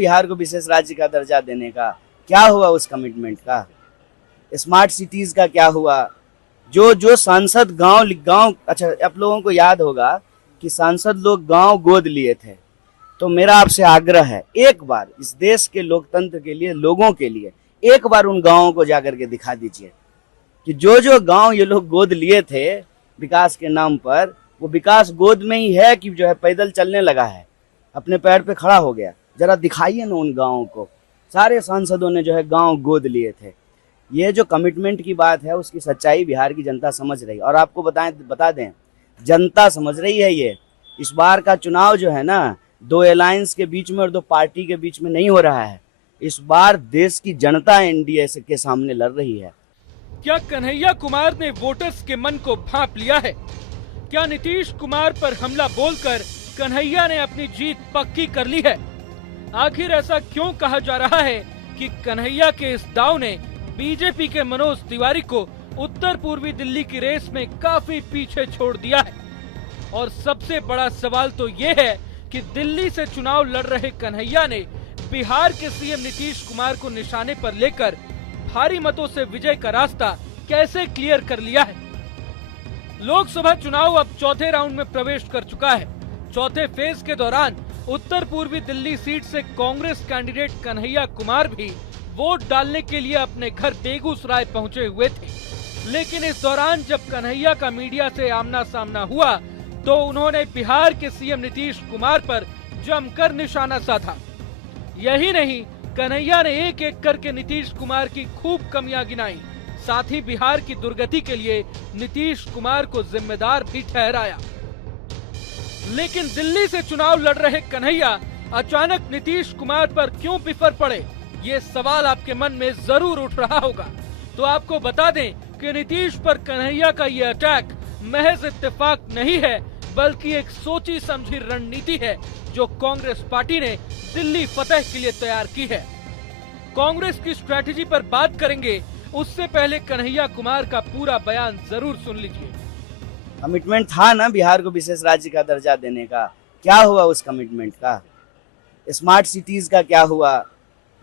बिहार को विशेष राज्य का दर्जा देने का क्या हुआ, उस कमिटमेंट का? स्मार्ट सिटीज का क्या हुआ? जो जो सांसद गांव अच्छा, आप लोगों को याद होगा कि सांसद लोग गांव गोद लिए थे। तो मेरा आपसे आग्रह है, एक बार इस देश के लोकतंत्र के लिए, लोगों के लिए एक बार उन गांवों को जाकर के दिखा दीजिए कि जो जो गांव ये लोग गोद लिए थे विकास के नाम पर, वो विकास गोद में ही है कि जो है पैदल चलने लगा है, अपने पैर पे खड़ा हो गया। जरा दिखाइए ना उन गाँवों को। सारे सांसदों ने जो है गांव गोद लिए थे। ये जो कमिटमेंट की बात है, उसकी सच्चाई बिहार की जनता समझ रही है। और आपको बता दें, जनता समझ रही है ये। इस बार का चुनाव जो है ना, दो अलायंस के बीच में और दो पार्टी के बीच में नहीं हो रहा है। इस बार देश की जनता एनडीए के सामने लड़ रही है। क्या कन्हैया कुमार ने वोटर्स के मन को भांप लिया है? क्या नीतीश कुमार पर हमला बोलकर कन्हैया ने अपनी जीत पक्की कर ली है? आखिर ऐसा क्यों कहा जा रहा है कि कन्हैया के इस दाव ने बीजेपी के मनोज तिवारी को उत्तर पूर्वी दिल्ली की रेस में काफी पीछे छोड़ दिया है? और सबसे बड़ा सवाल तो ये है कि दिल्ली से चुनाव लड़ रहे कन्हैया ने बिहार के सीएम नीतीश कुमार को निशाने पर लेकर भारी मतों से विजय का रास्ता कैसे क्लियर कर लिया है? लोकसभा चुनाव अब चौथे राउंड में प्रवेश कर चुका है। चौथे फेज के दौरान उत्तर पूर्वी दिल्ली सीट से कांग्रेस कैंडिडेट कन्हैया कुमार भी वोट डालने के लिए अपने घर बेगूसराय पहुंचे हुए थे। लेकिन इस दौरान जब कन्हैया का मीडिया से आमना सामना हुआ तो उन्होंने बिहार के सीएम नीतीश कुमार पर जमकर निशाना साधा। यही नहीं, कन्हैया ने एक एक करके नीतीश कुमार की खूब कमियां गिनाई। साथ ही बिहार की दुर्गति के लिए नीतीश कुमार को जिम्मेदार भी ठहराया। लेकिन दिल्ली से चुनाव लड़ रहे कन्हैया अचानक नीतीश कुमार पर क्यों बिफर पड़े, ये सवाल आपके मन में जरूर उठ रहा होगा। तो आपको बता दें कि नीतीश पर कन्हैया का ये अटैक महज इत्तेफाक नहीं है, बल्कि एक सोची समझी रणनीति है जो कांग्रेस पार्टी ने दिल्ली फतह के लिए तैयार की है। कांग्रेस की स्ट्रैटेजी पर बात करेंगे, उससे पहले कन्हैया कुमार का पूरा बयान जरूर सुन लीजिए। कमिटमेंट था ना बिहार को विशेष राज्य का दर्जा देने का, क्या हुआ उस कमिटमेंट का? स्मार्ट सिटीज का क्या हुआ?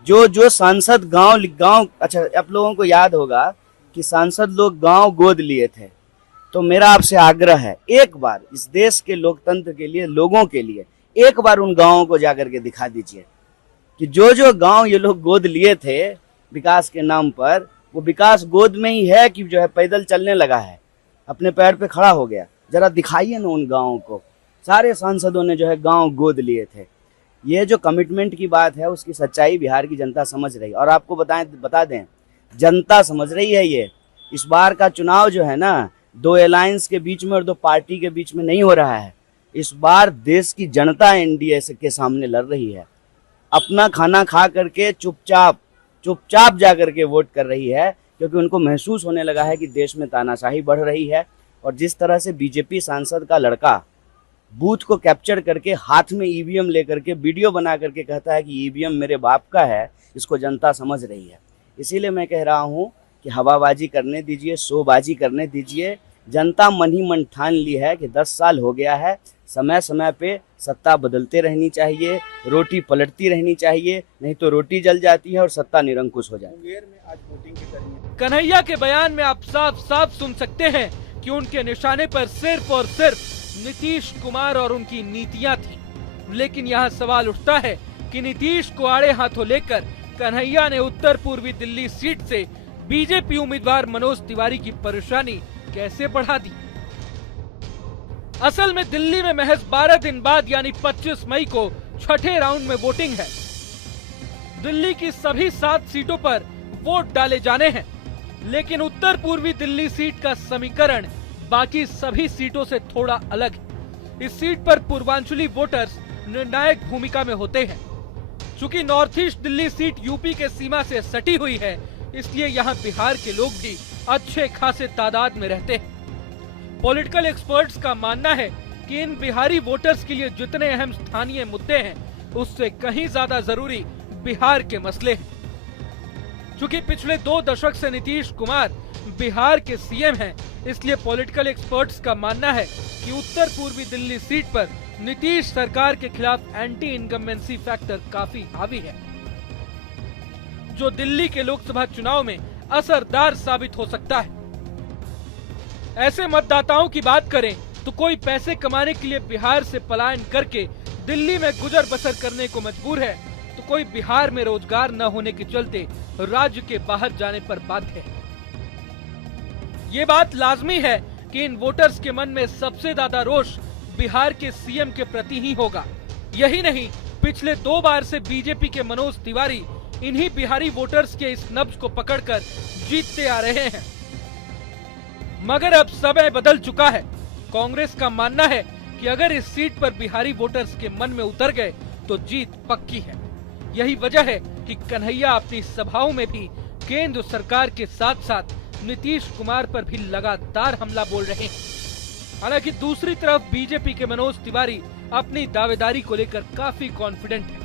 जो जो सांसद गांव अच्छा, आप लोगों को याद होगा कि सांसद लोग गांव गोद लिए थे। तो मेरा आपसे आग्रह है, एक बार इस देश के लोकतंत्र के लिए, लोगों के लिए एक बार उन गांवों को जाकर के दिखा दीजिए कि जो जो गांव ये लोग गोद लिए थे विकास के नाम पर, वो विकास गोद में ही है कि जो है पैदल चलने लगा है, अपने पैर पे खड़ा हो गया। जरा दिखाइए ना उन गाँवों को। सारे सांसदों ने जो है गाँव गोद लिए थे। ये जो कमिटमेंट की बात है, उसकी सच्चाई बिहार की जनता समझ रही है। और आपको बता दें, जनता समझ रही है ये। इस बार का चुनाव जो है ना, दो अलायंस के बीच में और दो पार्टी के बीच में नहीं हो रहा है। इस बार देश की जनता एनडीए के सामने लड़ रही है। अपना खाना खा करके चुपचाप जा करके वोट कर रही है, क्योंकि उनको महसूस होने लगा है कि देश में तानाशाही बढ़ रही है। और जिस तरह से बीजेपी सांसद का लड़का बूथ को कैप्चर करके हाथ में ईवीएम लेकर के वीडियो बना करके कहता है कि ईवीएम मेरे बाप का है, इसको जनता समझ रही है। इसीलिए मैं कह रहा हूँ कि हवाबाजी करने दीजिए, शोबाजी करने दीजिए। जनता मन ही मन ठान ली है कि 10 साल हो गया है, समय समय पे सत्ता बदलते रहनी चाहिए, रोटी पलटती रहनी चाहिए, नहीं तो रोटी जल जाती है और सत्ता निरंकुश हो जाती है। कन्हैया के बयान में आप साफ साफ सुन सकते हैं कि उनके निशाने पर सिर्फ और सिर्फ नीतीश कुमार और उनकी नीतियां थी। लेकिन यहाँ सवाल उठता है कि नीतीश को आड़े हाथों लेकर कन्हैया ने उत्तर पूर्वी दिल्ली सीट से बीजेपी उम्मीदवार मनोज तिवारी की परेशानी कैसे बढ़ा दी। असल में दिल्ली में महज 12 दिन बाद यानी 25 मई को छठे राउंड में वोटिंग है। दिल्ली की सभी 7 सीटों पर वोट डाले जाने हैं। लेकिन उत्तर पूर्वी दिल्ली सीट का समीकरण बाकी सभी सीटों से थोड़ा अलग है। इस सीट पर पूर्वांचली वोटर्स निर्णायक भूमिका में होते हैं। चूंकि north east Delhi seat UP के सीमा से सटी हुई है, इसलिए यहाँ बिहार के लोग भी अच्छे खासे तादाद में रहते हैं। पॉलिटिकल एक्सपर्ट्स का मानना है कि इन बिहारी वोटर्स के लिए जितने अहम स्थानीय मुद्दे हैं, उससे कहीं ज्यादा जरूरी बिहार के मसले हैं। चूंकि पिछले 2 दशक से नीतीश कुमार बिहार के सीएम हैं, इसलिए पॉलिटिकल एक्सपर्ट्स का मानना है कि उत्तर पूर्वी दिल्ली सीट पर नीतीश सरकार के खिलाफ एंटी इनकम्बेंसी फैक्टर काफी हावी है, जो दिल्ली के लोकसभा चुनाव में असरदार साबित हो सकता है। ऐसे मतदाताओं की बात करें तो कोई पैसे कमाने के लिए बिहार से पलायन करके दिल्ली में गुजर बसर करने को मजबूर है, तो कोई बिहार में रोजगार न होने के चलते राज्य के बाहर जाने पर बाध्य है। ये बात लाजमी है कि इन वोटर्स के मन में सबसे ज्यादा रोष बिहार के सीएम के प्रति ही होगा। यही नहीं, पिछले 2 बार से बीजेपी के मनोज तिवारी इन्हीं बिहारी वोटर्स के इस नब्ज को पकड़कर जीतते आ रहे हैं। मगर अब समय बदल चुका है। कांग्रेस का मानना है कि अगर इस सीट पर बिहारी वोटर्स के मन में उतर गए तो जीत पक्की है। यही वजह है कि कन्हैया अपनी सभाओं में भी केंद्र सरकार के साथ साथ नीतीश कुमार पर भी लगातार हमला बोल रहे हैं। हालांकि दूसरी तरफ बीजेपी के मनोज तिवारी अपनी दावेदारी को लेकर काफी कॉन्फिडेंट है।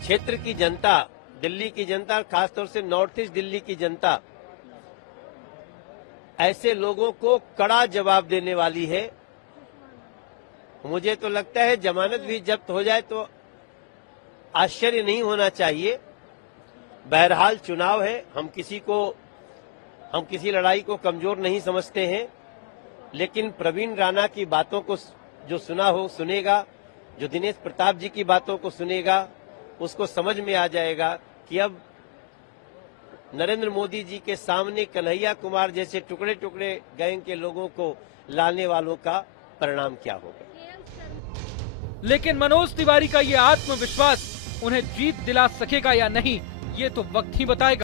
क्षेत्र की जनता, दिल्ली की जनता, खासतौर से नॉर्थ ईस्ट दिल्ली की जनता ऐसे लोगों को कड़ा जवाब देने वाली है। मुझे तो लगता है जमानत भी जब्त हो जाए तो आश्चर्य नहीं होना चाहिए। बहरहाल चुनाव है, हम किसी लड़ाई को कमजोर नहीं समझते हैं, लेकिन प्रवीण राणा की बातों को जो सुनेगा, जो दिनेश प्रताप जी की बातों को सुनेगा, उसको समझ में आ जाएगा कि अब नरेंद्र मोदी जी के सामने कन्हैया कुमार जैसे टुकड़े टुकड़े गैंग के लोगों को लाने वालों का परिणाम क्या होगा। लेकिन मनोज तिवारी का ये आत्मविश्वास उन्हें जीत दिला सकेगा या नहीं, ये तो वक्त ही बताएगा।